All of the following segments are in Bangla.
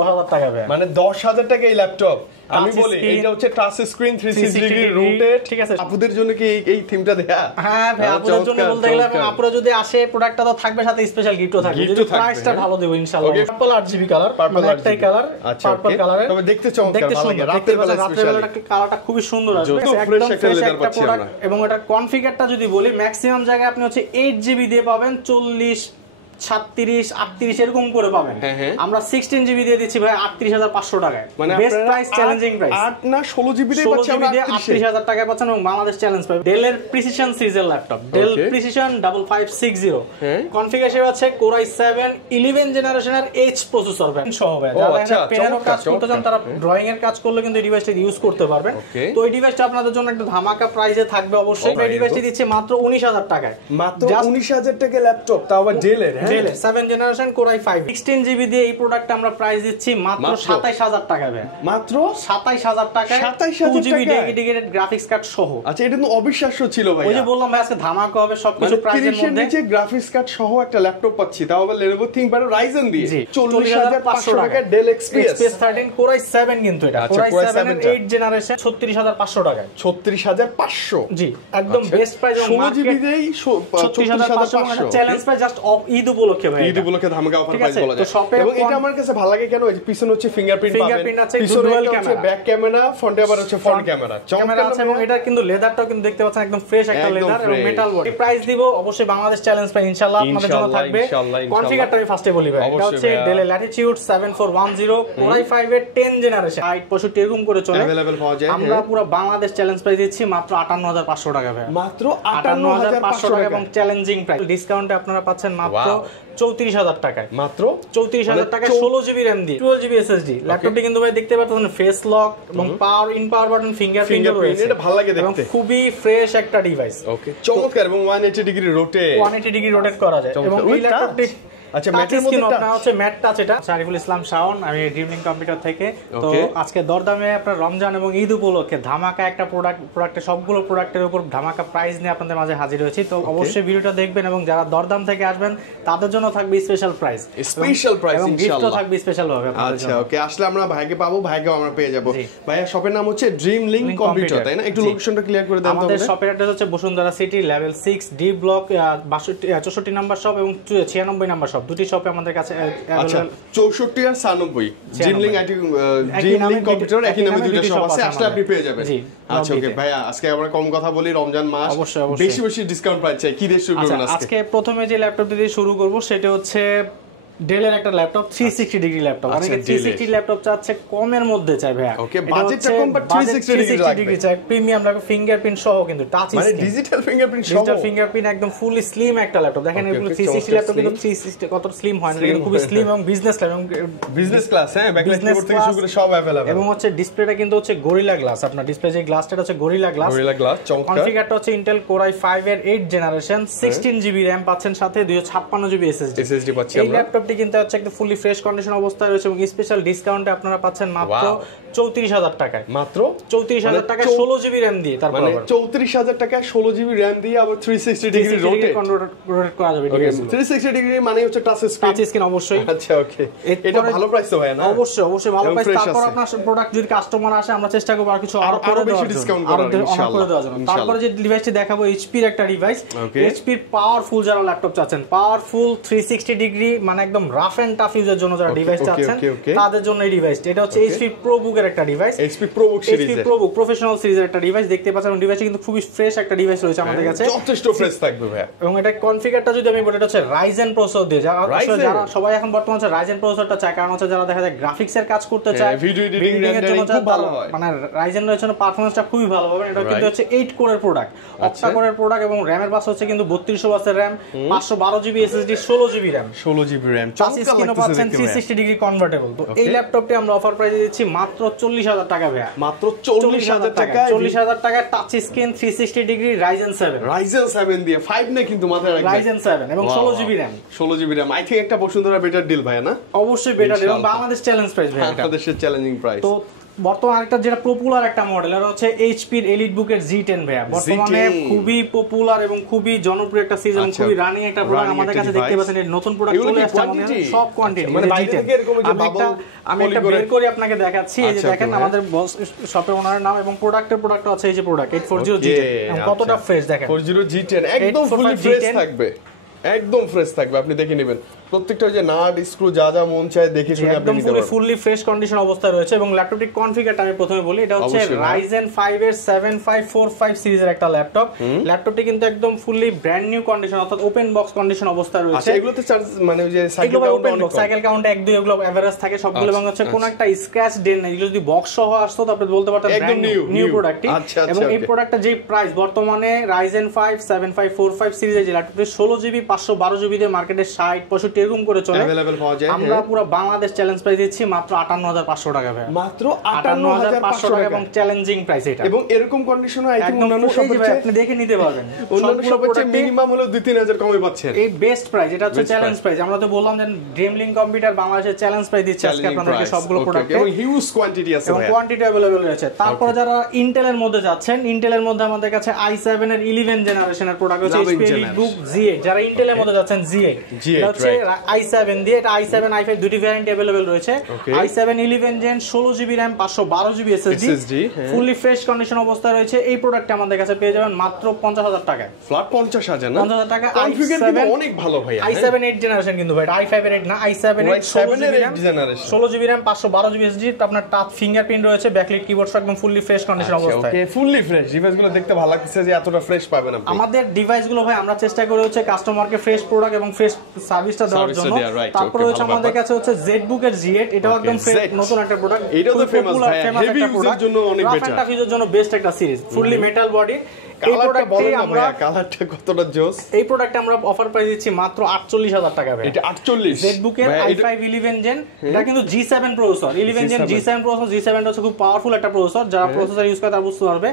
10,000 টাকা ভাই, মানে 10,000 টাকা এই ল্যাপটপ। আমি বলি এটা হচ্ছে টাচ স্ক্রিন 360 ডিগ্রি রোটেট, ঠিক আছে। আপুদের জন্য কি এই থিমটা দেয়া? হ্যাঁ ভাই, আপুদের জন্য বলতে গেলে আপুরা যদি আসে প্রোডাক্টটা তো থাকবে, সাথে স্পেশাল গিফটও থাকবে, যদি প্রাইসটা ভালো দেব ইনশাআল্লাহ। পার্পল আরজিবি কালার, একটাই কালার, পার্পল কালারে, তবে দেখতে চমৎকার, ভালো লাগে। রাতের বেলা স্পেশালি একটা কালারটা খুবই সুন্দর আসবে, একদম ফ্রেশ একটা প্রোডাক্ট। এবং এটার কনফিগারটা যদি বলি, ম্যাক্সিমাম জায়গায় আপনি হচ্ছে 8GB দিয়ে পাবেন, 40 37 38 এরকম করে পাবেন। আমরা 16GB দিয়ে দিচ্ছি ভাই 38,500 টাকায়, বেস্ট প্রাইস, চ্যালেঞ্জিং প্রাইস। 8 না 16GB দিয়ে পাচ্ছেন আমরা 38,000 টাকায় পাচ্ছেন, এবং বাংলাদেশ চ্যালেঞ্জ পাবেন। ডেলের প্রিসিশন সিরিজের ল্যাপটপ, ডেল প্রিসিশন 5560, কনফিগারেশন আছে কোর i7 11 জেনারেশনের H প্রসেসর ভাই সহ ভাই। যারা পেনের কাজ করতে চান তারা ড্রয়িং এর কাজ করলে কিন্তু এই ডিভাইসটা ইউজ করতে পারবেন। তো এই ডিভাইসটা আপনাদের জন্য একটা ধামাকা প্রাইসে থাকবে অবশ্যই। এই ডিভাইসটি দিচ্ছে মাত্র 19,000 টাকায়, মাত্র 19,000 টাকা ল্যাপটপ, তাও আবার ডেলের। 7 জেনারেশন কোর i5 16GB দিয়ে এই প্রোডাক্টটা আমরা প্রাইস দিচ্ছি মাত্র 27,000 টাকা ভাই, মাত্র 27,000 টাকায় 2GB ডেডিকেটেড গ্রাফিক্স কার্ড সহ। আচ্ছা, এটা তো অবিশ্বাস্য ছিল ভাই। ওই যে বললাম ভাই আজকে ধামাকা হবে সবকিছু প্রাইসের মধ্যে। নিচে গ্রাফিক্স কার্ড সহ একটা ল্যাপটপ পাচ্ছি, তাও আবার Lenovo ThinkPad Ryzen দিয়ে 40,500 টাকা ডেল XPS 13 কোর i7 কিন্তু এটা কোর i7 এর 8 জেনারেশন 36,500 টাকায়, 36,500 জি একদম বেস্ট প্রাইস। 16GB দেই 36,500 চ্যালেঞ্জ প্রাইস জাস্ট ঈদ উপলক্ষে ভাই, ঈদ উপলক্ষে ধামাকা অফার প্রাইস বলা যায়। এবং এটা আমার কাছে ভালো লাগে কেন, এই যে পিছনে হচ্ছে ফিঙ্গারপ্রিন্ট পাবেন, পিছনে হচ্ছে ব্যাক ক্যামেরা, ফ্রন্টে আবার হচ্ছে ফ্রন্ট ক্যামেরা আছে, এবং এটা কিন্তু লেদারটাও কিন্তু দেখতে পাচ্ছেন একদম ফ্রেশ একটা লেদার এবং মেটাল বডি। প্রাইস দিব অবশ্যই বাংলাদেশ চ্যালেঞ্জ প্রাইস ইনশাআল্লাহ আপনাদের জন্য থাকবে। কনফিগারটা আমি ফার্স্টে বলি ভাই, এটা হচ্ছে Dell Latitude 7410 কোর i5 এর 10 জেনারেশন 865 এরকম করে চলে, अवेलेबल পাওয়া যায়। আমরা পুরো বাংলাদেশ চ্যালেঞ্জ প্রাইস দিচ্ছি মাত্র 58,500 টাকা ভাই, মাত্র 58,500 টাকা, এবং চ্যালেঞ্জিং প্রাইস ডিসকাউন্টে আপনারা পাচ্ছেন মাত্র 34,000 টাকায়, মাত্র 34,000 টাকায় 16GB RAM দিয়ে 12GB SSD। ল্যাপটপটি কিন্তু ভাই দেখতে পাচ্ছেন ফেস লক এবং পাওয়ার বাটন ফিঙ্গারপ্রিন্ট রয়েছে, এটা ভালো লাগে দেখতে, এবং খুবই ফ্রেশ একটা ডিভাইস। ওকে, চমৎকার, এবং 180 ডিগ্রি রোটেট করা যায়। এবং এই ল্যাপটপটি আচ্ছা ম্যাটের মধ্যে আপনার হচ্ছে ম্যাট টাচ। এটা আরিফুল ইসলাম শাওন, আমি ড্রিমলিং কম্পিউটার থেকে। তো আজকে দরদামে আপনার রমজান এবং ঈদ উপলক্ষে ধামাকা একটা প্রোডাক্টের সবগুলো প্রোডাক্টের উপর ধামাকা প্রাইস নিয়ে আপনাদের মাঝে হাজির হয়েছি। তো অবশ্যই ভিডিওটা দেখবেন, এবং যারা দরদাম থেকে আসবেন তাদের জন্য থাকবে স্পেশাল প্রাইস ইনশাআল্লাহ, এবং গিফটও থাকবে স্পেশাল ভাবে আপনাদের জন্য। আচ্ছা ওকে, আসলে আমরা ভাইকে পাবো, ভাইকেও আমরা পেয়ে যাব। ভাইয়া শপের নাম হচ্ছে ড্রিমলিং কম্পিউটার, তাই না? একটু লোকেশনটা ক্লিয়ার করে দেন। আমাদের শপের অ্যাড্রেস হচ্ছে Bashundhara city level 6 D block 64 number shop এবং 96 নাম্বার শপ, দুটি শপে আমাদের কাছে আচ্ছা 64 আর 96 ড্রিমলিং ড্রিমলিং কম্পিউটার একই নামে দুটো শপ আছে, আসলে আপনি পেয়ে যাবেন। আচ্ছা ওকে ভাইয়া, আজকে আমরা কম কথা বলি, রমজান মাস, বেশি বেশি ডিসকাউন্ট প্রাইস চাই, কি দিয়ে শুরু করবেন আজকে? আজকে প্রথমে যে ল্যাপটপ দিয়ে শুরু করব সেটা হচ্ছে ডেলের একটা ল্যাপটপ 360 ডিগ্রি ল্যাপটপ। অনেকে 360 ল্যাপটপ চাচ্ছে, কমের মধ্যে চাই ভাইয়া। ওকে, বাজেটটা কম বাট 360 ডিগ্রি চাই, প্রিমিয়াম লাগবে, ফিঙ্গারপ্রিন্ট সহ কিন্তু টাচ স্ক্রিন, মানে ডিজিটাল ফিঙ্গারপ্রিন্ট সহ, ডিজিটাল ফিঙ্গারপ্রিন্ট একদম ফুলি স্লিম একটা ল্যাপটপ। দেখেন এগুলো 360 ল্যাপটপ কিন্তু 360 কত স্লিম হয় না, কিন্তু খুবই স্লিম এবং বিজনেস এবং বিজনেস ক্লাস, হ্যাঁ ব্যাকলাইট কিবোর্ড থেকে শুরু করে সব अवेलेबल। এবং হচ্ছে ডিসপ্লেটা কিন্তু হচ্ছে গরিলা গ্লাস, আপনার ডিসপ্লে যে গ্লাসটা হচ্ছে গরিলা গ্লাস, চমৎকার। কনফিগারটা হচ্ছে ইন্টেল কোর i5 এর 8 জেনারেশন 16GB RAM পাচ্ছেন, সাথে 256GB SSD পাচ্ছি আমরা। এই ল্যাপটপটি কিন্তু হচ্ছে একটা ফুলি ফ্রেশ কন্ডিশন অবস্থায় রয়েছে, এবং স্পেশাল ডিসকাউন্টে আপনারা পাচ্ছেন মাত্র 34,000 টাকায়, মাত্র 34,000 টাকায় 16GB RAM দিয়ে। তারপর মানে 34,000 টাকায় 16GB RAM দিয়ে আবার 360 ডিগ্রি রোটেট করা যাবে। 360 ডিগ্রি মানে হচ্ছে টাচ স্ক্রিন অবশ্যই। আচ্ছা ওকে, এটা ভালো প্রাইস তো ভাই না? অবশ্যই ভালো প্রাইস। তারপর আপনার প্রোডাক্ট যদি কাস্টমার আসে আমরা চেষ্টা করব আর কিছু আরো বেশি ডিসকাউন্ট করার ইনশাআল্লাহ। তারপরে যে ডিভাইসটি দেখাবো HP এর একটা ডিভাইস, HP এর পাওয়ারফুল যারা ল্যাপটপ চাচ্ছেন, পাওয়ারফুল 360 ডিগ্রি মানে একদম রাফ এন্ড টাফ ইউজার জন্য যারা ডিভাইস চাচ্ছেন তাদের জন্য এই ডিভাইসটি। এটা হচ্ছে HP ProBook এর একটা device, HP ProBook series, HP ProBook professional সিরিজের একটা ডিভাইস দেখতে পাচ্ছেন। ডিভাইসটা কিন্তু খুবই ফ্রেশ একটা ডিভাইস রয়েছে আমাদের কাছে, যথেষ্ট ফ্রেশ থাকবে ভাই। এবং এটা কনফিগারটা যদি আমি বলি, এটা হচ্ছে Ryzen প্রসেসর দিয়ে, যারা সবাই এখন বর্তমানে হচ্ছে Ryzen প্রসেসরটা চায়, কারণ হচ্ছে যারা দেখা যায় গ্রাফিক্সের কাজ করতে চায়, ভিডিও এডিটিং এর জন্য খুব ভালো হয়, মানে Ryzen এর জন্য পারফরম্যান্সটা খুবই ভালো হবে। এটা কিন্তু হচ্ছে 8 কোরের প্রোডাক্ট, অক্টা কোরের প্রোডাক্ট, এবং র‍্যামের বাস হচ্ছে কিন্তু 3200 বাসের RAM, 512GB SSD, 16GB RAM, 16GB RAM, touch স্ক্রিনও পাচ্ছেন 360 ডিগ্রি কনভার্টেবল। তো এই ল্যাপটপটি আমরা অফার প্রাইসে দিচ্ছি মাত্র 40,000 টাকা ভাই, মাত্র 40,000 টাকা, 40,000 টাকা টাচ স্ক্রিন 360 ডিগ্রি Ryzen 7 দিয়ে 5 না কিন্তু মাথায় রাখবেন, Ryzen 7 এবং 16GB RAM, 16GB RAM। I think একটা বসুন্ধরা বেটার ডিল ভাই না? অবশ্যই বেটার, এবং বাংলাদেশ চ্যালেঞ্জ প্রাইস ভাই, বাংলাদেশের চ্যালেঞ্জিং প্রাইস। তো বর্তমানে আরেকটা যেটা পপুলার একটা মডেল এটা হচ্ছে এইচপি এর এলিটবুকের G10 ভাইয়া, বর্তমানে খুবই পপুলার এবং খুবই জনপ্রিয় একটা সিরিজ এবং খুবই রানিং একটা প্রোডাক্ট। আমাদের কাছে দেখতে পাচ্ছেন এই নতুন প্রোডাক্ট চলে আসছে আমাদের সব কোয়ান্টিটি, মানে বাইরে থেকে এরকম যে বাবল আমি একটা বের করে আপনাকে দেখাচ্ছি। এই যে দেখেন আমাদের শপের ওনারের নাম এবং প্রোডাক্ট আছে, এই যে প্রোডাক্ট 840 G10 কতটা ফ্রেশ দেখেন। 840 G10 একদম ফুলি ফ্রেশ থাকবে, একদম ফ্রেশ থাকবে, আপনি দেখে নেবেন প্রত্যেকটা যে নাট স্ক্রু যা যা মন চায় দেখে শুনে আপনি নিতে পারবেন। ফুললি ফ্রেশ কন্ডিশন অবস্থায় রয়েছে এবং ল্যাপটপটির কনফিগারটা আমি প্রথমে বলি, এটা হচ্ছে Ryzen 5 এর 7545 সিরিজের একটা ল্যাপটপ। ল্যাপটপটি কিন্তু একদম ফুললি ব্র্যান্ড নিউ কন্ডিশন অর্থাৎ ওপেন বক্স কন্ডিশন অবস্থায় রয়েছে। আচ্ছা, এগুলোতে চার্জ মানে ওই যে সাইকেল কাউন্ট 1 2 এগুলো এভারেজ থাকে সবগুলো, এবং হচ্ছে কোন একটা স্ক্র্যাচ ডেন নেই। এগুলো যদি বক্স সহ আসতো তারপরে বলতে পারতাম ব্র্যান্ড নিউ প্রোডাক্টই। এবং এই প্রোডাক্টটা যে প্রাইস বর্তমানে Ryzen 5 7545 সিরিজের যে ল্যাপটপটি 16GB 512GB দিয়ে মার্কেটে 60 65 এরকম করে চলে, আমরা পুরো বাংলাদেশ চ্যালেঞ্জ প্রাইস দিচ্ছি মাত্র 58500 টাকা ভাই, মাত্র 58500 টাকা এবং চ্যালেঞ্জিং প্রাইস এটা। এবং এরকম কন্ডিশনে আই থিং অন্যান্য শপে আপনি দেখে নিতে পারবেন, অন্যান্য শপে মিনিমাম হলো 2-3000 কমে পাচ্ছেন। এই বেস্ট প্রাইস, এটা হচ্ছে চ্যালেঞ্জ প্রাইস। আমরা তো বললাম যে ড্রিমলিং কম্পিউটার বাংলাদেশের চ্যালেঞ্জ প্রাইস দিচ্ছে আজকে আপনাদেরকে সবগুলো প্রোডাক্ট এবং হিউজ কোয়ান্টিটি আছে এবং কোয়ান্টিটি अवेलेबल রয়েছে। তারপর যারা ইন্টেলের মধ্যে যাচ্ছেন, ইন্টেলের মধ্যে আমাদের কাছে i7 এর 11 জেনারেশনের প্রোডাক্ট আছে HP EliteBook G8। যারা ইন্টেলের মধ্যে যাচ্ছেন G8 এটা হচ্ছে i7 দিয়ে, এটা i7 i5 দুটি ভ্যারিয়েন্ট अवेलेबल রয়েছে। i7 11 gen 16GB RAM 512GB SSD fully fresh condition অবস্থায় রয়েছে। এই প্রোডাক্টটা আমাদের কাছে পেয়ে যাবেন মাত্র 50000 টাকায়, ফ্ল্যাট 50000 না 50000 টাকা। কনফিগার কিন্তু অনেক ভালো ভাই, i7 8 জেনারেশন কিন্তু ভাই, i5 এর 8 না, i7 এর 16GB RAM 512GB SSD, আপনার টাচ ফিঙ্গারপ্রিন্ট রয়েছে, ব্যাকলাইট কিবোর্ড সহ একদম ফুললি ফ্রেশ কন্ডিশন অবস্থায়। ওকে, ফুললি ফ্রেশ ডিভাইসগুলো দেখতে ভালো লাগছে যে এতটা ফ্রেশ পাবেন আপনি। আমাদের ডিভাইসগুলো ভাই আমরা চেষ্টা করি হচ্ছে কাস্টমারকে ফ্রেশ প্রোডাক্ট এবং ফ্রেশ সার্ভিসটা দেওয়ার জন্য। তারপরে হচ্ছে আমাদের কাছে হচ্ছে ZBook এর G8, এটাও একদম ফ্রেশ নতুন একটা প্রোডাক্ট, এটাও তো ফেমাস ভাই, হেভি ইউজের জন্য অনেক বেটার, রাফ এন্ড জন্য বেস্ট একটা সিরিজ, ফুললি মেটাল বডি। এই প্রোডাক্টে আমরা কালারটা কতটা জোস, এই প্রোডাক্টে আমরা অফার প্রাইস দিচ্ছি মাত্র 48000 টাকা ভাই। এটা 48 ZBook এর i5 11 জেন, এটা কিন্তু G7 processor, 11 gen G7 processor. G7 টা হচ্ছে খুব পাওয়ারফুল একটা প্রসেসর, যারা প্রসেসর ইউজ করে তারা বুঝতে পারবে।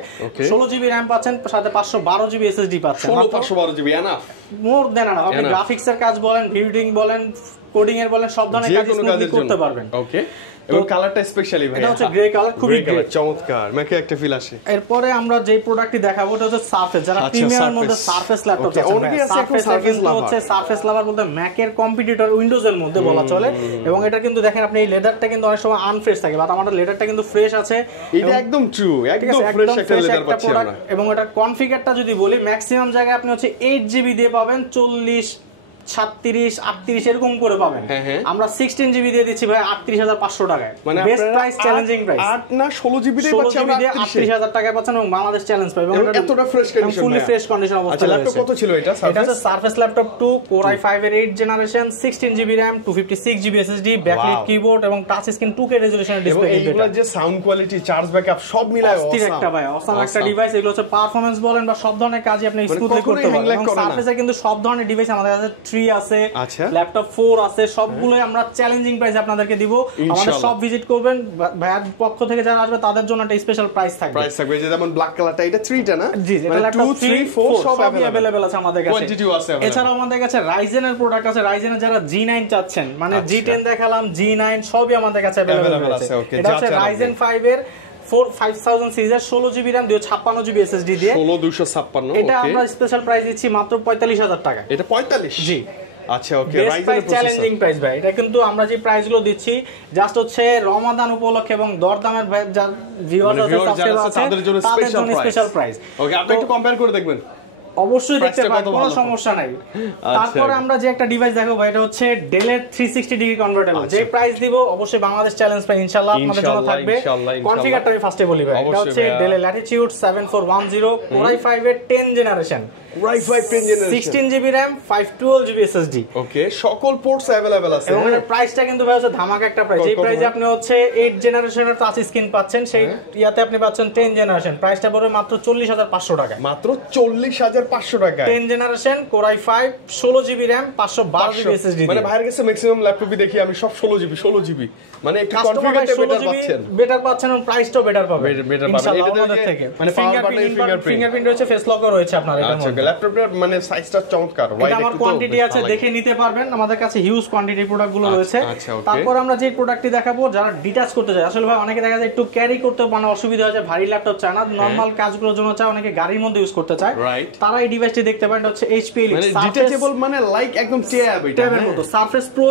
16GB RAM পাচ্ছেন, সাথে 512GB SSD পাচ্ছেন, 512GB এনাফ, মোর দেন এনাফ। আপনি গ্রাফিক্স এর কাজ বলেন, ভিডিওইং বলেন, কোডিং এর বলেন, সব ধরনের কাজ স্মুথলি করতে পারবেন। ওকে, এবং কালারটা স্পেশালি ভাই, এটা হচ্ছে গ্রে কালার, খুবই গ্রে, চমৎকার, মেকে একটা ফিল আসে। এরপরে আমরা যে প্রোডাক্টটি দেখাবো এটা হচ্ছে সারফেস, যারা প্রিমিয়ামের মধ্যে সারফেস ল্যাপটপ চাচ্ছেন, সারফেস লাভার বলতে ম্যাকের কম্পিটিটর উইন্ডোজ এর মধ্যে বলা চলে। এবং এটা কিন্তু দেখেন আপনি এই লেদারটা কিন্তু অনেক সময় আনফ্রেশ থাকে, বাট আমাদের লেদারটা কিন্তু ফ্রেশ আছে, এটা একদম ট্রু, একদম ফ্রেশ একটা লেদার পাচ্ছি আমরা। এবং এটার কনফিগারটা যদি বলি, ম্যাক্সিমাম জায়গায় আপনি হচ্ছে 8GB দিয়ে পাবেন, 40 37 38 এরকম করে পাবেন। আমরা 16GB দিয়ে দিচ্ছি ভাই 38500 টাকায়, মানে বেস্ট প্রাইস, চ্যালেঞ্জিং প্রাইস। 8 না 16GB দিয়ে পাচ্ছি আমরা 38000 টাকায় পাচ্ছেন এবং বাংলাদেশ চ্যালেঞ্জ পাবেন, এবং এতটা fresh condition, fully fresh condition অবস্থায় আছে। ল্যাপটপ কত ছিল এটা? এটা হচ্ছে সারফেস ল্যাপটপ 2 Core i5 এর 8 generation, 16GB RAM 256GB SSD, backlight keyboard এবং টাচ স্ক্রিন 2K রেজোলিউশনের ডিসপ্লে। এগুলো যে সাউন্ড কোয়ালিটি, চার্জ ব্যাকআপ সব মিলায় অস্থির একটা ভাই, অসাম একটা ডিভাইস। এগুলো হচ্ছে পারফরম্যান্স বলেন বা সব ধরনের কাজই আপনি স্মুথলি করতে পারবেন। সারফেসে কিন্তু সব ধরনের ডিভাইস আমাদের কাছে 3 আছে, ল্যাপটপ 4 আছে, সবগুলোই আমরা চ্যালেঞ্জিং প্রাইসে আপনাদেরকে দিব। আমাদের সব ভিজিট করবেন, ভাইয়ার পক্ষ থেকে যারা আসবে তাদের জন্য একটা স্পেশাল প্রাইস থাকবে। যে যেমন ব্ল্যাক কালারটা, এটা 3 টা না? জি, এটা ল্যাপটপ 3 4 সব अवेलेबल আছে আমাদের কাছে, কোয়ান্টিটিও আছে। এছাড়াও আমাদের কাছে Ryzen এর প্রোডাক্ট আছে, Ryzen এর যারা G9 চাচ্ছেন, মানে G10 দেখালাম, G9 সবই আমাদের কাছে अवेलेबल আছে। এটা হচ্ছে Ryzen 5 এর 5000 সিরিজের 16GB RAM 256GB SSD দিয়ে 16256। এটা আমরা স্পেশাল প্রাইস দিচ্ছি মাত্র 45000 টাকা। এটা 45? জি। আচ্ছা, ওকে, Ryzen এর চ্যালেঞ্জিং প্রাইস ভাই। এটা কিন্তু আমরা যে প্রাইসগুলো দিচ্ছি জাস্ট হচ্ছে রমাদান উপলক্ষে এবং দরদামের যা ভিউয়ার্স আছে, সাবস্ক্রাইবার আছে, তাদের জন্য স্পেশাল প্রাইস। ওকে, আপনি একটু কম্পেয়ার করে দেখবেন, অবশ্যই দেখতে পারেন, কোনো সমস্যা নাই। তারপরে আমরা যে একটা ডিভাইস দেখো ভাই, এটা হচ্ছে Dell এর 360 ডিগ্রি কনভার্টেবল। যে প্রাইস দিব অবশ্যই বাংলাদেশ চ্যালেঞ্জ প্রাইস ইনশাআল্লাহ আপনাদের জন্য থাকবে। কনফিগারটা আমি ফার্স্টে বলি ভাই, এটা হচ্ছে Dell Latitude 7410 Core i5 এর 10 generation, Core i5 10 generation, 16GB RAM 512GB SSD। ওকে, সকল পোর্টস अवेलेबल আছে। এবং এর প্রাইসটা কিন্তু ভাই হচ্ছে ধামাকা একটা প্রাইস। এই প্রাইসে আপনি হচ্ছে 8 জেনারেশনের টাচ স্ক্রিন পাচ্ছেন, সেই ইয়াতে আপনি পাচ্ছেন 10 জেনারেশন। প্রাইসটা পড়বে মাত্র 40500 টাকা, মাত্র 40500 টাকা। 10 generation Core i5 16GB RAM 512GB SSD। মানে ভাইয়ের কাছে ম্যাক্সিমাম ল্যাপটপই দেখি আমি সব 16GB, মানে একটু কনফিগারটা বেটার পাচ্ছেন এবং প্রাইসটাও বেটার পাবেন ইনশাআল্লাহ আমাদের থেকে। মানে ফিঙ্গারপ্রিন্ট রয়েছে, ফেস লকও রয়েছে আপনার এটার মধ্যে। ল্যাপটপটার মানে সাইজটা চমৎকার। এটা আমার কোয়ান্টিটি আছে, দেখে নিতে পারবেন। আমাদের কাছে হিউজ কোয়ান্টিটির প্রোডাক্টগুলো রয়েছে। তারপর আমরা যে প্রোডাক্টটি দেখাবো যারা ডিটাচ করতে চায়, আসলে ভাই অনেকে দেখা যায় একটু ক্যারি করতে মানে অসুবিধা হয়, ভারী ল্যাপটপ চায় না, নরমাল কাজগুলোর জন্য চায়, অনেকে গাড়ির মধ্যে ইউজ করতে চায়, তারা এই ডিভাইসটি দেখতে পারেন। এটা হচ্ছে HP Elite মানে ডিটাচেবল, মানে লাইক একদম ট্যাব, ট্যাবের মতো। Surface Pro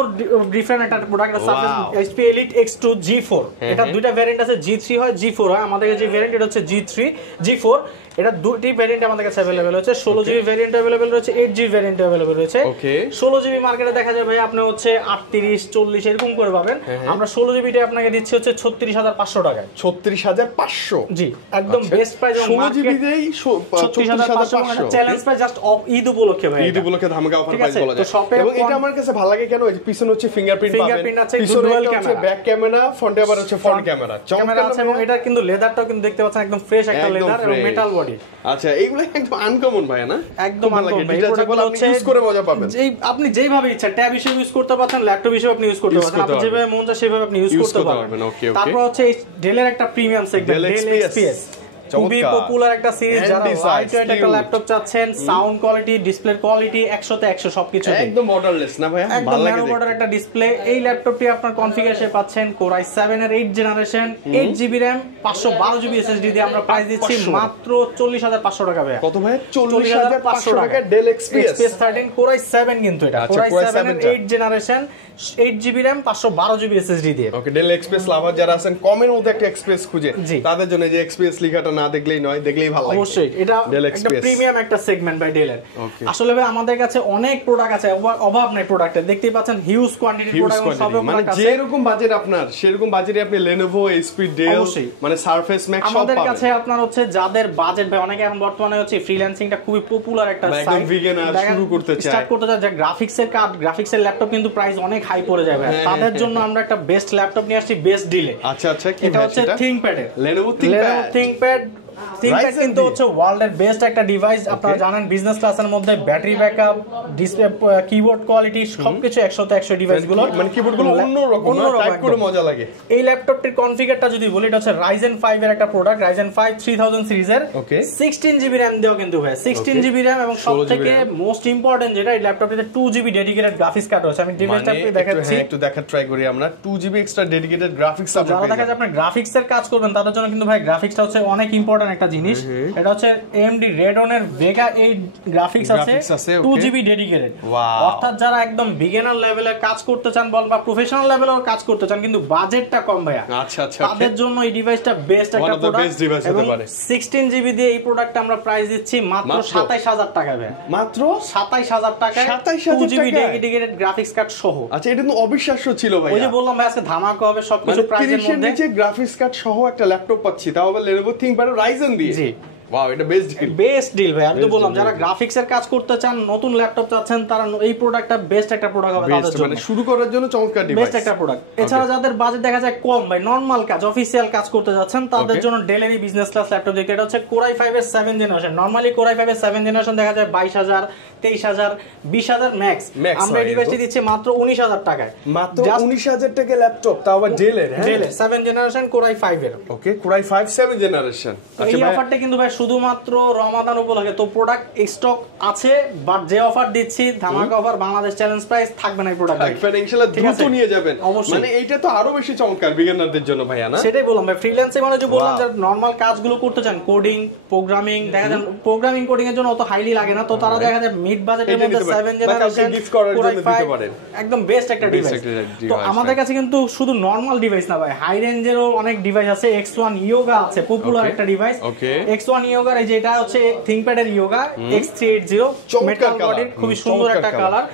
ডিফারেন্ট একটা product, Surface HP Elite X2 G4। এটা দুইটা ভ্যারিয়েন্ট আছে, G3 হয় G4 হয়। আমাদের যে ভ্যারিয়েন্ট এটা হচ্ছে G3 G4। এটা দুটি ভ্যারিয়েন্ট আমাদের কাছে अवेलेबल আছে। 16GB ভ্যারিয়েন্ট अवेलेबल রয়েছে, 8GB ভ্যারিয়েন্ট अवेलेबल রয়েছে। 16GB মার্কেটে দেখা যায় ভাই আপনি হচ্ছে 38 40 এরকম করে পাবেন। আমরা 16GB টা আপনাকে দিচ্ছি হচ্ছে 36500 টাকায়। 36500? জি, একদম বেস্ট প্রাইস। 16GB দেই 36500 চ্যালেঞ্জ প্রাইস জাস্ট ঈদ উপলক্ষে ভাই। ঈদ উপলক্ষে ধামাকা অফার প্রাইস বলা যায়। এবং এটা আমার কাছে ভালো লাগে কেন, এই যে পিছনে হচ্ছে ফিঙ্গারপ্রিন্ট পাবেন, পিছনে হচ্ছে ব্যাক ক্যামেরা, ফ্রন্টে আবার হচ্ছে ফ্রন্ট ক্যামেরা চমৎকার আছে। এবং এটা কিন্তু লেদারটাও কিন্তু দেখতে পাচ্ছেন একদম ফ্রেশ একটা লেদার এবং মেটাল বডি। আচ্ছা, এইগুলো একদম আনকমন ভাই না? একদম আনকমন। ডিটাচেবল, আপনি ইউজ করে মজা পাবেন। যেই আপনি যেইভাবে ইচ্ছা ট্যাব হিসেবে ইউজ করতে পারছেন, ল্যাপটপ হিসেবে আপনি ইউজ করতে পারবেন, আপনি যেভাবে মন চায় সেভাবে আপনি ইউজ করতে পারবেন। তারপর হচ্ছে এই ডেলের একটা প্রিমিয়াম সেগমেন্ট, ডেল XPS, খুবই পপুলার একটা সিরিজ। যারা লাইটওয়েট একটা ল্যাপটপ চাচ্ছেন, সাউন্ড কোয়ালিটি, ডিসপ্লে কোয়ালিটি 100 তে 100 সবকিছু একদম মডারলেস না ভাই? ভালো লাগে, একদম মডার একটা ডিসপ্লে। এই ল্যাপটপটি আপনার কনফিগারেশনে পাচ্ছেন Core i7 এর 8 generation, 8GB RAM, 512GB SSD দিয়ে আমরা প্রাইস দিচ্ছি মাত্র 40500 টাকা ভাই। কত ভাই? 40500 টাকা ডেল XPS 13 Core i7 কিন্তু এটা Core i7 এর 8 generation, 8GB RAM, 512GB SSD দিয়ে। ওকে, ডেল XPS লাভার যারা আছেন, কমের মধ্যে একটা XPS খুঁজে, তাদের জন্য যে XPS লেখাটা না দেখলেই নয়, দেখলেই ভালো লাগে। অবশ্যই এটা একটা প্রিমিয়াম একটা সেগমেন্ট বাই ডেলের। আসলে ভাই আমাদের কাছে অনেক প্রোডাক্ট আছে, অভাব নাই প্রোডাক্টের। দেখতেই পাচ্ছেন হিউজ কোয়ান্টিটির প্রোডাক্ট সব মানে যেরকম বাজেট আপনার সেরকম বাজেটে আপনি Lenovo, HP, Dell, মানে Surface Max সব পাবেন আমাদের কাছে। আপনার হচ্ছে যাদের বাজেট ভাই, অনেকে এখন বর্তমানে হচ্ছে ফ্রিল্যান্সিংটা খুবই পপুলার একটা সাইট, একদম বিগিনার শুরু করতে চায়, স্টার্ট করতে চায়, যে গ্রাফিক্সের ল্যাপটপ কিন্তু প্রাইস অনেক হাই পড়ে যাবে। তাদের জন্য আমরা একটা বেস্ট ল্যাপটপ নিয়ে আসছি বেস্ট ডিলে। আচ্ছা আচ্ছা, কি এটা হচ্ছে ThinkPad এর Lenovo ThinkPad কিন্তু হচ্ছে ওয়ার্ল্ডের বেস্ট একটা ডিভাইস। আপনারা জানেন বিজনেস ক্লাসের মধ্যে battery backup, display, keyboard quality সবকিছু 100 তে 100 ডিভাইসগুলো, মানে কিবোর্ডগুলো অন্যরকম, টাইপ করে মজা লাগে। এই ল্যাপটপটির কনফিগারটা যদি বলি, এটা হচ্ছে Ryzen 5 এর একটা প্রোডাক্ট, Ryzen 5 3000 সিরিজের, 16GB RAM দেও কিন্তু ভাই, 16GB RAM। এবং সবথেকে মোস্ট ইম্পর্টেন্ট যেটা, এই ল্যাপটপটিতে 2GB ডেডিকেটেড গ্রাফিক্স কার্ড আছে। আমি ডিভাইসটা আপনাদের দেখাচ্ছি, একটু দেখার ট্রাই করি আমরা। 2GB extra dedicated graphics support. যারা দেখা যায় আপনারা গ্রাফিক্সের কাজ করবেন, তাদের জন্য কিন্তু ভাই গ্রাফিক্সটা হচ্ছে অনেক ইম্পর্টেন্ট একটা জিনিস। এটা হচ্ছে AMD Radeon এর Vega 8 গ্রাফিক্স আছে, 2GB ডেডিকেটেড। অর্থাৎ যারা একদম বিগিনার লেভেলে কাজ করতে চান বা প্রফেশনাল লেভেলেও কাজ করতে চান কিন্তু বাজেটটা কম ভাইয়া, আচ্ছা আচ্ছা, তাদের জন্য এই ডিভাইসটা বেস্ট একটা প্রোডাক্ট। এবং 16GB দিয়ে এই প্রোডাক্টটা আমরা প্রাইস দিচ্ছি মাত্র 27000 টাকা ভাই, মাত্র 27000 টাকায় 2GB ডেডিকেটেড গ্রাফিক্স কার্ড সহ। আচ্ছা, এটা তো অবিশ্বাস্য ছিল ভাই। ওই যে বললাম ভাই আজকে ধামাকা হবে সবকিছু প্রাইসের মধ্যে। নিচে গ্রাফিক্স কার্ড সহ একটা ল্যাপটপ পাচ্ছি, তাও আবার Lenovo ThinkPad Ryzen দিয়ে। জি, ওয়াও, এটা বেস্ট ডিল ভাই। আমি তো বললাম যারা গ্রাফিক্সের কাজ করতে চান, নতুন ল্যাপটপ চাচ্ছেন, তারা এই প্রোডাক্টটা বেস্ট একটা প্রোডাক্ট হবে তাদের জন্য, মানে শুরু করার জন্য চমৎকার ডিভাইস, বেস্ট একটা প্রোডাক্ট। এছাড়া যাদের বাজেট দেখা যায় কম ভাই, নরমাল কাজ, অফিসিয়াল কাজ করতে যাচ্ছেন, তাদের জন্য ডেলেরই বিজনেস ক্লাস ল্যাপটপ দেখতে। এটা হচ্ছে Core i5 এর 7 জেনারেশন। নরমালি Core i5 এর 7 জেনারেশন দেখা যায় 22000, 23000, 20000 ম্যাক্স। আমরা এই ডিভাইসটি দিচ্ছি মাত্র 19000 টাকায়, মাত্র 19000 টাকা ল্যাপটপ, তাও আবার ডেলের 7 জেনারেশন Core i5 এর। ওকে, Core i5 7 জেনারেশন। আচ্ছা, এই অফারটা কিন্তু ভাই শুধুমাত্র রমাদান উপলক্ষে, তো প্রোডাক্ট স্টক আছে, বাট যে অফার দিচ্ছি ধামাকা অফার, বাংলাদেশ চ্যালেঞ্জ প্রাইস থাকবে না এই প্রোডাক্ট। থাকবে ইনশাআল্লাহ, দ্রুত নিয়ে যাবেন। মানে এইটা তো আরো বেশি চমৎকার বিগিনারদের জন্য ভাইয়া না? সেটাই বললাম ভাই, ফ্রিল্যান্সিং মানে যে বললাম যারা নরমাল কাজগুলো করতে চান, কোডিং, প্রোগ্রামিং, দেখা যায় প্রোগ্রামিং কোডিং এর জন্য অত হাইলি লাগে না, তো তারা দেখা যায় মিড বাজেটের মধ্যে 7 জেনারেশন গিফট করার জন্য দিতে পারেন, একদম বেস্ট একটা ডিভাইস। তো আমাদের কাছে কিন্তু শুধু নরমাল ডিভাইস না ভাই, হাই রেঞ্জেরও অনেক ডিভাইস আছে। X1 Yoga আছে, পপুলার একটা ডিভাইস। X1 Yoga, এই যে এটা হচ্ছে ThinkPad এর Yoga X380, মেটাল বডির, খুবই সুন্দর একটা কালার।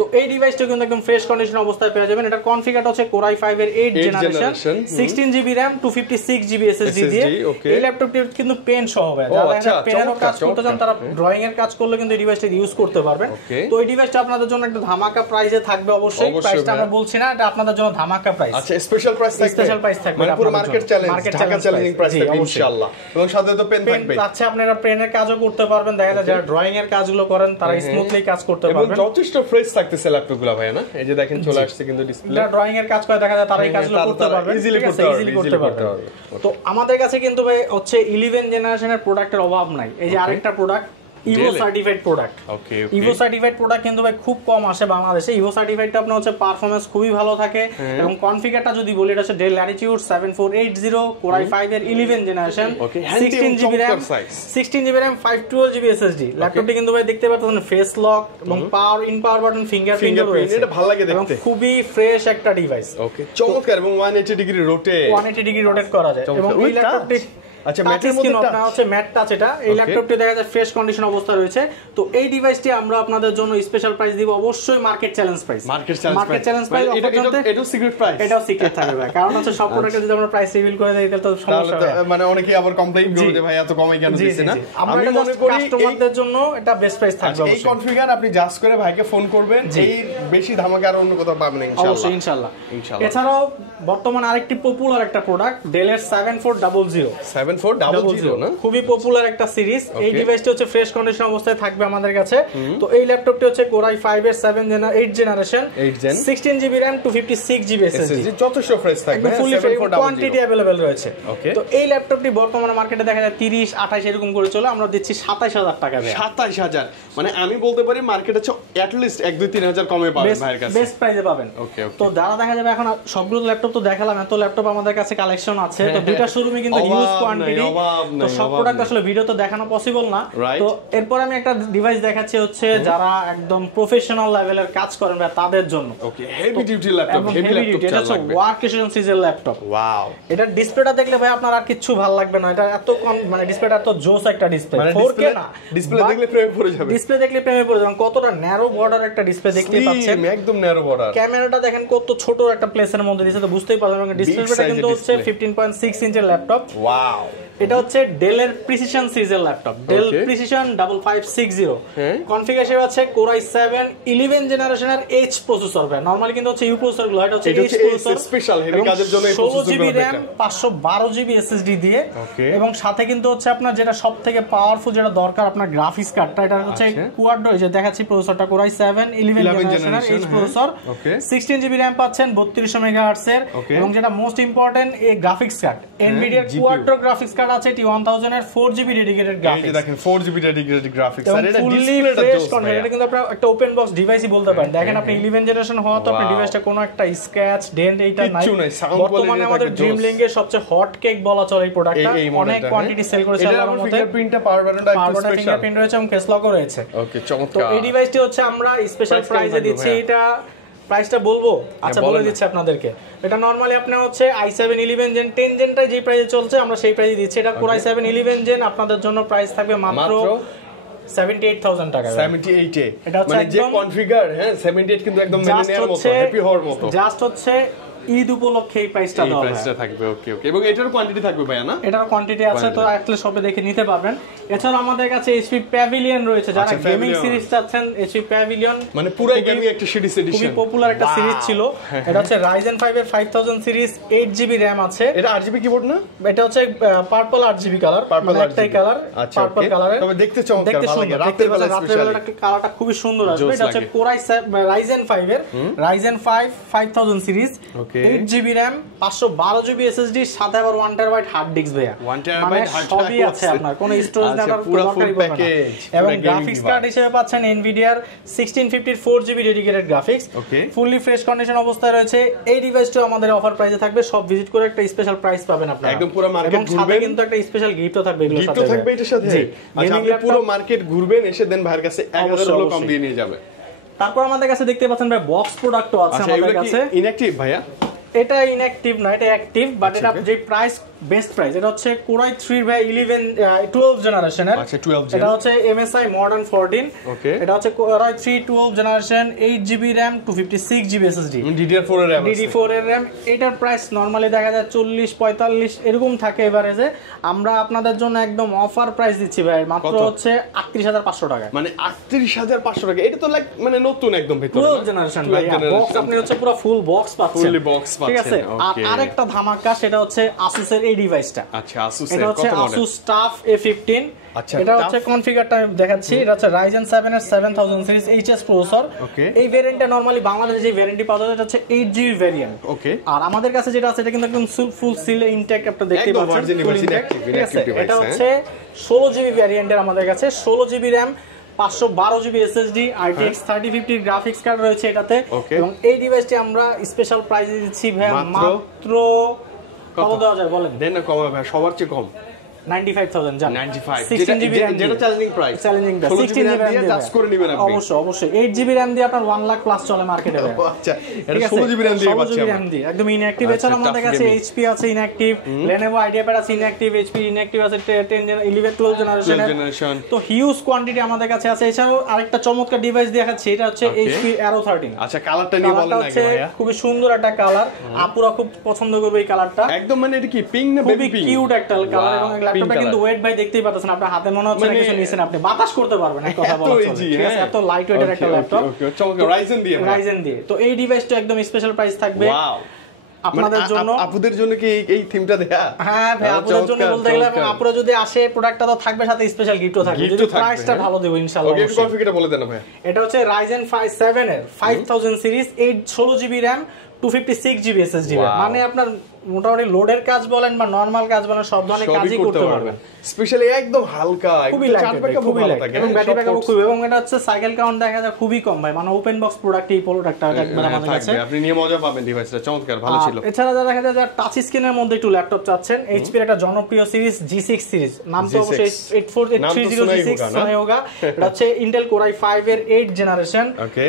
তো এই ডিভাইসটা কিন্তু একদম ফ্রেশ কন্ডিশন অবস্থায় পেয়ে যাবেন। এটা কনফিগারটা হচ্ছে Core i5 এর 8 generation, 16GB RAM, 256GB SSD দিয়ে। এই ল্যাপটপটি কিন্তু পেন সহ হবে, যারা পেনের কাজ করতে চান, তারা ড্রয়িং এর কাজ করলে কিন্তু এই ডিভাইসটা ইউজ করতে পারবেন। তো এই ডিভাইসটা আপনাদের জন্য একটা ধামাকা প্রাইসে থাকবে। অবশ্যই প্রাইসটা আমরা বলছি না, এটা আপনাদের জন্য ধামাকা প্রাইস। আচ্ছা, স্পেশাল প্রাইস থাকবে, স্পেশাল প্রাইস থাকবে, মানে পুরো market challenge, Dhaka challenging price থাকবে ইনশাআল্লাহ। এবং সাথে তো পেন থাকবে। আচ্ছা, আপনারা পেনের কাজও করতে পারবেন, দেখা যায় যারা ড্রয়িং এর কাজগুলো করেন তারা স্মুথলি কাজ করতে পারবেন। এবং যথেষ্ট ফ্রেশ থাকতেছে ল্যাপটপগুলো ভাই না? এই যে দেখেন চলে আসছে কিন্তু ডিসপ্লে, যারা ড্রয়িং এর কাজ করে দেখা যায় তারা এই কাজগুলো করতে পারবেন, ইজিলি করতে পারবেন। তো আমাদের কাছে কিন্তু ভাই হচ্ছে 11 জেনারেশনের প্রোডাক্টের অভাব নাই। এই যে আরেকটা প্রোডাক্ট ইভো সার্টিফাইড প্রোডাক্ট। ওকে ইভো সার্টিফাইড প্রোডাক্ট কিন্তু ভাই খুব কম আসে বাংলাদেশে। ইভো সার্টিফাইডটা আপনার হচ্ছে পারফরম্যান্স খুবই ভালো থাকে এবং কনফিগারটা যদি বলি এটা হচ্ছে ডেল ল্যাটিটিউড 7480 কোর i5 এর 11 generation, 16GB RAM, 16GB RAM, 512GB SSD। ল্যাপটপটি কিন্তু ভাই দেখতে পাচ্ছেন ফেস লক এবং power in power button fingerprint রয়েছে। এটা ভালো লাগে দেখতে, খুবই ফ্রেশ একটা ডিভাইস। ওকে চমৎকার এবং 180 ডিগ্রি রোটেট করা যায় এবং এই ল্যাপটপটি আচ্ছা ম্যাটের মধ্যে আপনার হচ্ছে ম্যাট টাচ। এটা এই ল্যাপটপটি দেখা যায় ফ্রেশ কন্ডিশন অবস্থা রয়েছে। তো এই ডিভাইসটি আমরা আপনাদের জন্য স্পেশাল প্রাইস দিব, অবশ্যই মার্কেট চ্যালেঞ্জ প্রাইস। এটাও সিক্রেট প্রাইস, এটাও সিক্রেট থাকবে ভাই, কারণ হচ্ছে সব প্রোডাক্টে যদি আমরা প্রাইস রিভিল করে দেই তাহলে তো সমস্যা হবে, মানে অনেকেই আবার কমপ্লেইন করবে যে ভাই এত কমে কেন দিছেন না। আমি মনে করি কাস্টমারদের জন্য এটা বেস্ট প্রাইস থাকবে। এই কনফিগার আপনি জাস্ট করে ভাইকে ফোন করবেন, এই বেশি ধামাকা আর অন্য কোথাও পাবেন না ইনশাআল্লাহ। এছাড়াও বর্তমানে আরেকটি পপুলার একটা প্রোডাক্ট ডেল এর 7400 না, খুবই পপুলার একটা সিরিজ। এই ডিভাইসটি হচ্ছে ফ্রেশ কন্ডিশন অবস্থায় থাকবে আমাদের কাছে। তো এই ল্যাপটপটি হচ্ছে কোর i5 এর 8 generation, 16GB RAM, 256GB SSD, যথেষ্ট ফ্রেশ থাকবে, ফুলি কোয়ান্টিটি अवेलेबल রয়েছে। তো এই ল্যাপটপটি বর্তমানে মার্কেটে দেখা যায় 30, 28 এরকম করে চলে, আমরা দিচ্ছি 27000 টাকা। 27000 মানে আমি বলতে পারি মার্কেটে হচ্ছে অ্যাট লিস্ট 1-2-3000 কমে পাবেন ভাইয়ের কাছে, বেস্ট প্রাইসে পাবেন। তো যারা দেখা যাবে এখন সবগুলো ল্যাপটপ তো দেখালাম, এত ল্যাপটপ আমাদের কাছে কালেকশন আছে, তো দুইটা শোরুমে কিন্তু হিউজ কোয়ান্টিটি, তো সব প্রোডাক্ট আসলে ভিডিওতে দেখানো পসিবল না। তো এরপর আমি একটা ডিভাইস দেখাচ্ছি হচ্ছে যারা একদম প্রফেশনাল লেভেলের কাজ করেন বা তাদের জন্য। Okay heavy duty laptop, heavy laptop এটা হচ্ছে ওয়ার্কস্টেশন সিরিজের ল্যাপটপ। ওয়াও, এটা ডিসপ্লেটা দেখলে ভাই আপনার আর কিছু ভালো লাগবে না, এটা এত মানে ডিসপ্লেটা এত জোস একটা ডিসপ্লে, 4K না, ডিসপ্লে দেখলে প্রেমে পড়ে যাবে, ডিসপ্লে দেখলে প্রেমে পড়ে যাবেন। কতটা ন্যারো বর্ডার একটা ডিসপ্লে দেখতে পাচ্ছেন, একদম ন্যারো বর্ডার। ক্যামেরাটা দেখেন কত ছোট একটা প্লেসের মধ্যে দিয়েছে, তো বুঝতেই পারবেন। ডিসপ্লেটা কিন্তু হচ্ছে 15.6 ইঞ্চের ল্যাপটপ। ওয়াও, এটা হচ্ছে ডেল এর প্রিসিশন সিরিজের ল্যাপটপ, ডেল প্রিসিশন 5560। কনফিগারেশন আছে কোর i7 11 জেনারেশনের H প্রসেসর। ভাই নরমালি কিন্তু হচ্ছে ইউ প্রসেসর গুলো, এটা হচ্ছে H প্রসেসর, স্পেশাল হেভি কাজের জন্য এই processor 16GB RAM, 512GB SSD দিয়ে। এবং সাথে কিন্তু হচ্ছে আপনার যেটা সবথেকে পাওয়ারফুল যেটা দরকার আপনার গ্রাফিক্স কার্ডটা, এটা হচ্ছে কোয়াড্রো, এই যে দেখাচ্ছি প্রসেসরটা কোর i7 11 জেনারেশনের H প্রসেসর, 16GB RAM পাচ্ছেন, 3200 মেগাহার্টজ এর। এবং যেটা মোস্ট ইম্পর্টেন্ট এই graphics card, Nvidia কোয়াড্রো graphics card আছে T1000 এর 4GB ডেডিকেটেড গ্রাফিক্স। এই যে দেখেন 4GB ডেডিকেটেড গ্রাফিক্স, আর এটা ডিসপ্লেটা জোস, এটা কিন্তু আপনারা একটা ওপেন বক্স ডিভাইসই বলতে পারেন। দেখেন আপনি 11 জেনারেশন হওয়া তো আপনার ডিভাইসটা কোনো একটা স্ক্র্যাচ ডেন্ট এইটা নাই। বর্তমানে আমাদের ড্রিমলিং এর সবচেয়ে হট কেক বলা চলে এই প্রোডাক্টটা, অনেক কোয়ান্টিটি সেল করেছে আল্লাহর রহমতে। ফিঙ্গারপ্রিন্টটা পাওয়ার বাটনটা একটু স্পেশাল, ফিঙ্গারপ্রিন্ট রয়েছে এবং ফেস লকও রয়েছে। ওকে চমৎকার। তো এই ডিভাইসটি হচ্ছে আমরা স্পেশাল প্রাইসে দিচ্ছি। এটা প্রাইসটা বলবো, আচ্ছা বলে দিচ্ছি আপনাদেরকে। এটা নরমালি আপনার হচ্ছে i7 11 জেন 10 জেনটা যে প্রাইসে চলছে আমরা সেই প্রাইসে দিচ্ছি। এটা কোর i7 11 জেন আপনাদের জন্য প্রাইস থাকবে মাত্র 78000 টাকা। 78 এটা মানে যে কনফিগার, হ্যাঁ 78 কিন্তু একদম মেনে নেওয়ার মতো, হ্যাপি হওয়ার মতো। জাস্ট হচ্ছে ঈদ উপলক্ষে এই প্রাইসটা দেওয়া হয়, প্রাইসটা থাকবে। ওকে ওকে, এবং এটার কোয়ান্টিটি থাকবে ভাই না? এটার কোয়ান্টিটি আছে, তো আসলে সবে দেখে নিতে পারবেন। এছাড়া আমাদের কাছে HP প্যাভিলিয়ন রয়েছে, যারা গেমিং সিরিজ চাচ্ছেন। HP প্যাভিলিয়ন মানে পুরো গেমিং একটা সিরিজ এডিশন, খুবই পপুলার একটা সিরিজ ছিল। এটা হচ্ছে Ryzen 5 এর 5000 সিরিজ, 8GB RAM আছে। এটা 8GB কিবোর্ড না, এটা হচ্ছে পার্পল 8GB কালার, একটাই কালার পার্পল কালারের, তবে দেখতে চমৎকার ভালো লাগে। রাতের বেলা একটা কালারটা খুবই সুন্দর আসবে। এটা হচ্ছে Core i7 Ryzen 5 এর Ryzen 5 5000 series, 8GB RAM, 512GB SSD, সাথে আবার 1TB হার্ড ডিস্ক। ভাইয়া 1TB হার্ড সবই আছে আপনার, কোনো স্টোরেজ না, পুরো ফুল প্যাকেজ। এবং গ্রাফিক্স কার্ড হিসেবে পাচ্ছেন Nvidia 1650 4GB dedicated graphics, fully fresh condition অবস্থায় রয়েছে। এই ডিভাইসটা আমাদের অফার প্রাইসে থাকবে, সব ভিজিট করে একটা স্পেশাল প্রাইস পাবেন আপনারা, একদম পুরো মার্কেট ঘুরবেন, কিন্তু একটা স্পেশাল গিফটও থাকবে, এগুলোর সাথে গিফটও থাকবে এটার সাথে। আচ্ছা আপনি পুরো মার্কেট ঘুরবেন, এসে দেন ভাইয়ের কাছে 1000 হলো কম দিয়ে নিয়ে যাবে। তারপর আমাদের কাছে দেখতে পাচ্ছেন ভাই বক্স প্রোডাক্টও আছে আমাদের কাছে। ইনঅ্যাকটিভ ভাইয়া? এটা ইনঅ্যাকটিভ না, এটা অ্যাক্টিভ, বাট এটা যে প্রাইস বেস্ট প্রাইস। এটা হচ্ছে Core i3 ভাই 12 জেনারেশনের, এটা হচ্ছে MSI Modern 14। এটা হচ্ছে Core i3 12 generation, 8GB RAM, 256GB SSD, DDR4 এর RAM, DDR4 এর RAM। এটার প্রাইস নরমালি দেখা যায় 40-45 এরকম থাকে এভারেজে। আমরা আপনাদের জন্য একদম অফার প্রাইস দিচ্ছি ভাই, মাত্র হচ্ছে 38500 টাকা। মানে 38500 টাকা, এটা তো লাইক মানে নতুন একদম ভিতরে 12 জেনারেশন ভাই। বক্স আপনি হচ্ছে পুরো ফুল বক্স পাচ্ছেন, ফুল বক্স পাচ্ছেন। ঠিক আছে, আর আরেকটা ধামাকা সেটা হচ্ছে Asus এর এই ডিভাইসটা। আচ্ছা, Asus এর এটা হচ্ছে কত মডেল? Asus TUF A15। আচ্ছা, এটা হচ্ছে কনফিগারটা আমি দেখাচ্ছি। এটা হচ্ছে Ryzen 7 এর 7000 সিরিজ HS প্রসেসর। এই ভেরিয়েন্টটা নরমালি বাংলাদেশে যে ভেরিয়েন্টটি পাওয়া যায় এটা হচ্ছে 8GB ভেরিয়েন্ট। ওকে, আর আমাদের কাছে যেটা আছে এটা কিন্তু একদম ফুল সিল ইনটেক, আপনারা দেখতে পাচ্ছেন। এটা হচ্ছে 16GB ভেরিয়েন্টের আমাদের কাছে, 16GB RAM, 512GB SSD, RTX 3050 graphics card রয়েছে এটাতে। এবং এই ডিভাইসটি আমরা স্পেশাল প্রাইসে দিচ্ছি ভাই মাত্র কত দেওয়া যায় বলেন? দেন না কম ভাই, সবার চেয়ে কম 95,000 জান। 95, যেটা চ্যালেঞ্জিং প্রাইস। 16GB RAM দিয়ে জাস্ট করে নেবেন আপনি। অবশ্যই 8GB RAM দিয়ে আপনার 1 লাখ প্লাস চলে মার্কেটে ভাই। আচ্ছা, এটা 16GB RAM দিয়ে পাচ্ছি আমরা। 16GB RAM দিয়ে একদম ইনঅ্যাকটিভ। এছাড়া আমাদের কাছে HP আছে ইনঅ্যাকটিভ, Lenovo IdeaPad আছে ইনঅ্যাকটিভ, HP ইনঅ্যাকটিভ আছে 12 জেনারেশন। তো হিউজ কোয়ান্টিটি আমাদের কাছে আছে। এছাড়াও আরেকটা চমৎকার ডিভাইস দেখাচ্ছি, এটা হচ্ছে HP Aero 13। আচ্ছা, কালারটা নিয়ে বলেন আগে ভাইয়া। খুব সুন্দর একটা কালার, আপুরা খুব পছন্দ করবে এই কালারটা। একদম মানে এটা কি পিঙ্ক না বেবি পিঙ্ক? কিউট একটা কালার। এবং ল্যাপটপটা কিন্তু ওয়েট ভাই দেখতেই পাচ্ছেন, আপনার হাতে মনে হচ্ছে কিছু নিছেন, আপনি বাতাস করতে পারবেন এক কথা বলা চলে। ঠিক আছে, এত লাইট ওয়েটের একটা ল্যাপটপ। রাইজেন দিয়ে। তো এই ডিভাইসটা একদম স্পেশাল প্রাইস থাকবে আপনাদের জন্য। আপুদের জন্য কি এই থিমটা দেয়া? হ্যাঁ ভাই, আপুদের জন্য বলতে গেলে, এবং আপুরা যদি আসে প্রোডাক্টটা তো থাকবে, সাথে স্পেশাল গিফটও থাকবে যদি প্রাইসটা ভালো দেব ইনশাআল্লাহ। ওকে, কনফিগারটা বলে দেন ভাই। এটা হচ্ছে Ryzen 7 এর 5000 series, 16GB RAM, 256GB SSD। মানে আপনার মোটামুটি লোডের কাজ বলেন বা নরমাল কাজ বলেন, সব ধরনের কাজই করতে পারবেন। স্পেশালি একদম হালকা, খুবই লাইট, খুবই লাইট, এবং ব্যাটারি ব্যাকআপ খুবই। এবং এটা হচ্ছে সাইকেল কাউন্ট দেখা যায় খুবই কম ভাই, মানে ওপেন বক্স প্রোডাক্ট এই প্রোডাক্টটা একবার আমাদের কাছে আপনি নিয়ে মজা পাবেন। ডিভাইসটা চমৎকার, ভালো ছিল। এছাড়া যা দেখা যায় যারা টাচ স্ক্রিনের মধ্যে একটু ল্যাপটপ চাচ্ছেন, HP এর একটা জনপ্রিয় সিরিজ G6 সিরিজ, নাম তো অবশ্যই 8430 G6 শোনা হোগা। এটা হচ্ছে Intel Core i5 এর 8 জেনারেশন। ওকে,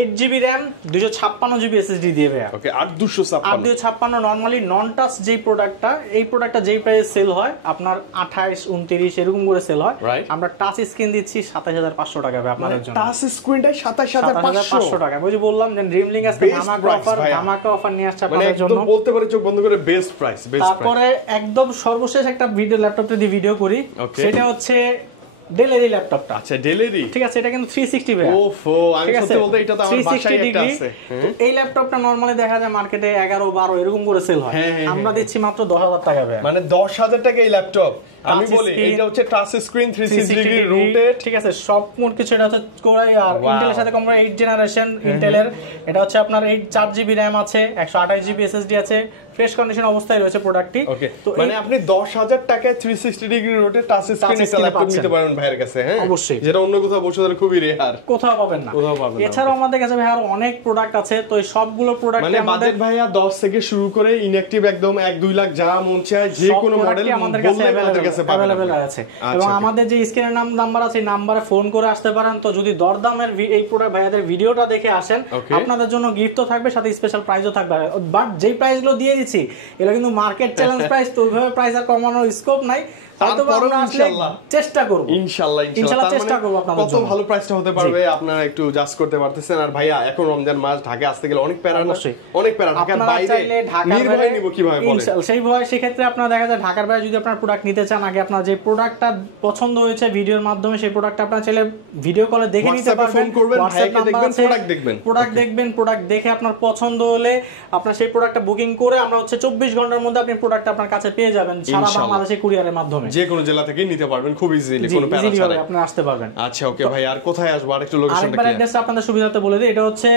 8GB RAM, 256GB SSD দিয়ে ভাই। ওকে, 8256 নরমালি নন টাচ যেই প্রোডাক্টটা, এই প্রোডাক্টটা যেই প্রাইসে সেল হয় আপনার 28 29 এরকম করে সেল হয়, আমরা টাচ স্ক্রিন দিচ্ছি 27500 টাকা ভাই আপনাদের জন্য। টাচ স্ক্রিনটাই 27500 টাকা। বুঝি বললাম যে ড্রিমলিংক আজকে ধামাকা অফার নিয়ে আসছে আপনাদের জন্য, একদম বলতে পারি চোখ বন্ধ করে বেস্ট প্রাইস। তারপরে একদম সর্বশেষ একটা ভিডিও ল্যাপটপটা দিয়ে ভিডিও করি, সেটা হচ্ছে ডেলেরই ল্যাপটপটা। আচ্ছা, ডেলেরই। ঠিক আছে, এটা কিন্তু 360 ভাই। ওফো, আমি সত্যি বলতে এটা তো আমার বাসায় একটা আছে। তো এই ল্যাপটপটা নরমালি দেখা যায় মার্কেটে 11 12 এরকম করে সেল হয়, আমরা দিচ্ছি মাত্র 10000 টাকা ভাই। মানে 10000 টাকা এই ল্যাপটপ। আমি বলি এটা হচ্ছে টাচ স্ক্রিন 360 ডিগ্রি রোটেট। ঠিক আছে, সব মোট কিছু। এটা হচ্ছে কোরাই আর ইন্টেলের সাথে কম্পারে 8 জেনারেশন ইন্টেলের। এটা হচ্ছে আপনার 4GB RAM আছে, 128GB SSD আছে, ফ্রেশ কন্ডিশন অবস্থায় রয়েছে প্রোডাক্টটি। তো মানে আপনি 10000 টাকায় 360 ডিগ্রি রোটেট টাচ স্ক্রিন একটা ল্যাপটপ নিতে পারেন ভাইয়ের কাছে। হ্যাঁ, অবশ্যই, যেটা অন্য কোথাও বসে ধরে খুবই রেয়ার, কোথাও পাবেন না। এছাড়াও আমাদের কাছে ভাই আরো অনেক প্রোডাক্ট আছে। তো এই সবগুলো প্রোডাক্ট মানে বাজেট ভাইয়া 10 থেকে শুরু করে ইনঅ্যাকটিভ একদম 1-2 লাখ যা মন চায় যে কোনো মডেল আমাদের কাছে अवेलेबल আছে। এবং আমাদের যে স্ক্রিনের নাম্বার আছে এই নম্বরে ফোন করে আসতে পারেন। তো যদি দরদামের এই প্রোডাক্ট ভাইয়াদের ভিডিওটা দেখে আসেন, আপনাদের জন্য গিফট তো থাকবে, সাথে স্পেশাল প্রাইসও থাকবে। বাট যেই প্রাইসগুলো দিয়ে দিচ্ছি এটা কিন্তু মার্কেট চ্যালেঞ্জ প্রাইস, তো ওইভাবে প্রাইস আর কমানোর স্কোপ নাই। চেষ্টা করব ইনশাআল্লাহ চেষ্টা করব আপনাদের কত ভালো প্রাইসটা হতে পারবে আপনারা একটু জাস্ট করতে পারতেছেন। আর ভাইয়া এখন রমজান মাস, ঢাকা আসতে গেলে অনেক প্যারা, অনেক প্যারা। ঢাকার বাইরে নির্ভয় নিব কিভাবে বলেন? ইনশাআল্লাহ সেই ভয়। সেই ক্ষেত্রে আপনারা দেখা যায় ঢাকার বাইরে যদি আপনারা প্রোডাক্ট নিতে চান, আগে আপনার যে প্রোডাক্টটা পছন্দ হয়েছে ভিডিওর মাধ্যমে সেই প্রোডাক্টটা আপনারা চাইলে ভিডিও কলে দেখে নিতে পারবেন। ফোন করবেন, ভাইকে দেখবেন, প্রোডাক্ট দেখে আপনার পছন্দ হলে আপনার সেই প্রোডাক্টটা বুকিং করে আমরা হচ্ছে 24 ঘন্টার মধ্যে আপনি প্রোডাক্টটা আপনার কাছে পেয়ে যাবেন সারা বাংলাদেশে কুরিয়ারের মাধ্যমে। যে কোনো জেলা থেকে নিতে পারবেন খুব ইজিলি, কোনো প্যারা ছাড়াই আপনি আসতে পারবেন। আচ্ছা, ওকে ভাই, আর কোথায় আসবো আরেকটু লোকেশনটা আরেকবার অ্যাড্রেসটা আপনাদের সুবিধাতে বলে দিই। এটা হচ্ছে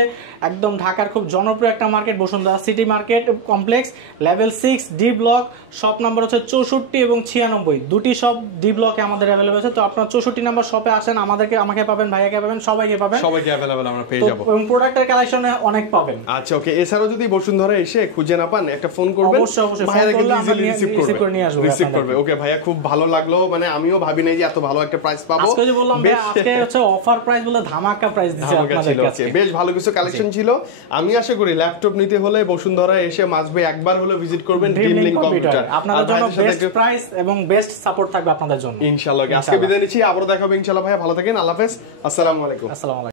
একদম ঢাকার খুব জনপ্রিয় একটা market, Bashundhara city market complex, level 6 D block, shop number হচ্ছে 64 এবং 96। দুটি শপ ডি ব্লকে আমাদের अवेलेबल আছে। তো আপনারা 64 নাম্বার শপে আসেন, আমাকে পাবেন, ভাইয়াকে পাবেন, সবাইকে अवेलेबल আমরা পেয়ে যাব। এবং প্রোডাক্টের কালেকশনে অনেক পাবেন। আচ্ছা, ওকে। এছাড়াও যদি বসুন্ধরা এসে খুঁজে না পান, একটা ফোন করবেন, ভাইয়া রিসিভ করবে। ওকে ভাইয়া, খুব ভালো লাগলো। মানে আমিও ভাবি নাই যে এত ভালো একটা প্রাইস পাবো। আজকে যে বললাম ভাই, আজকে হচ্ছে অফার প্রাইস বলে ধামাকা প্রাইস দিয়েছে আপনাদের কাছে। বেশ ভালো কিছু কালেকশন ছিল। আমি আশা করি ল্যাপটপ নিতে হলে বসুন্ধরা এসে মাসবে একবার হলে ভিজিট করবেন ড্রিমলিংক কম্পিউটার। আপনাদের জন্য বেস্ট প্রাইস এবং বেস্ট সাপোর্ট থাকবে আপনাদের জন্য ইনশাআল্লাহ। আজকে বিদায় নিচ্ছি, আবার দেখা হবে ইনশাআল্লাহ। ভাইয়া ভালো থাকেন, আল্লাহ হাফেজ, আসসালামু আলাইকুম।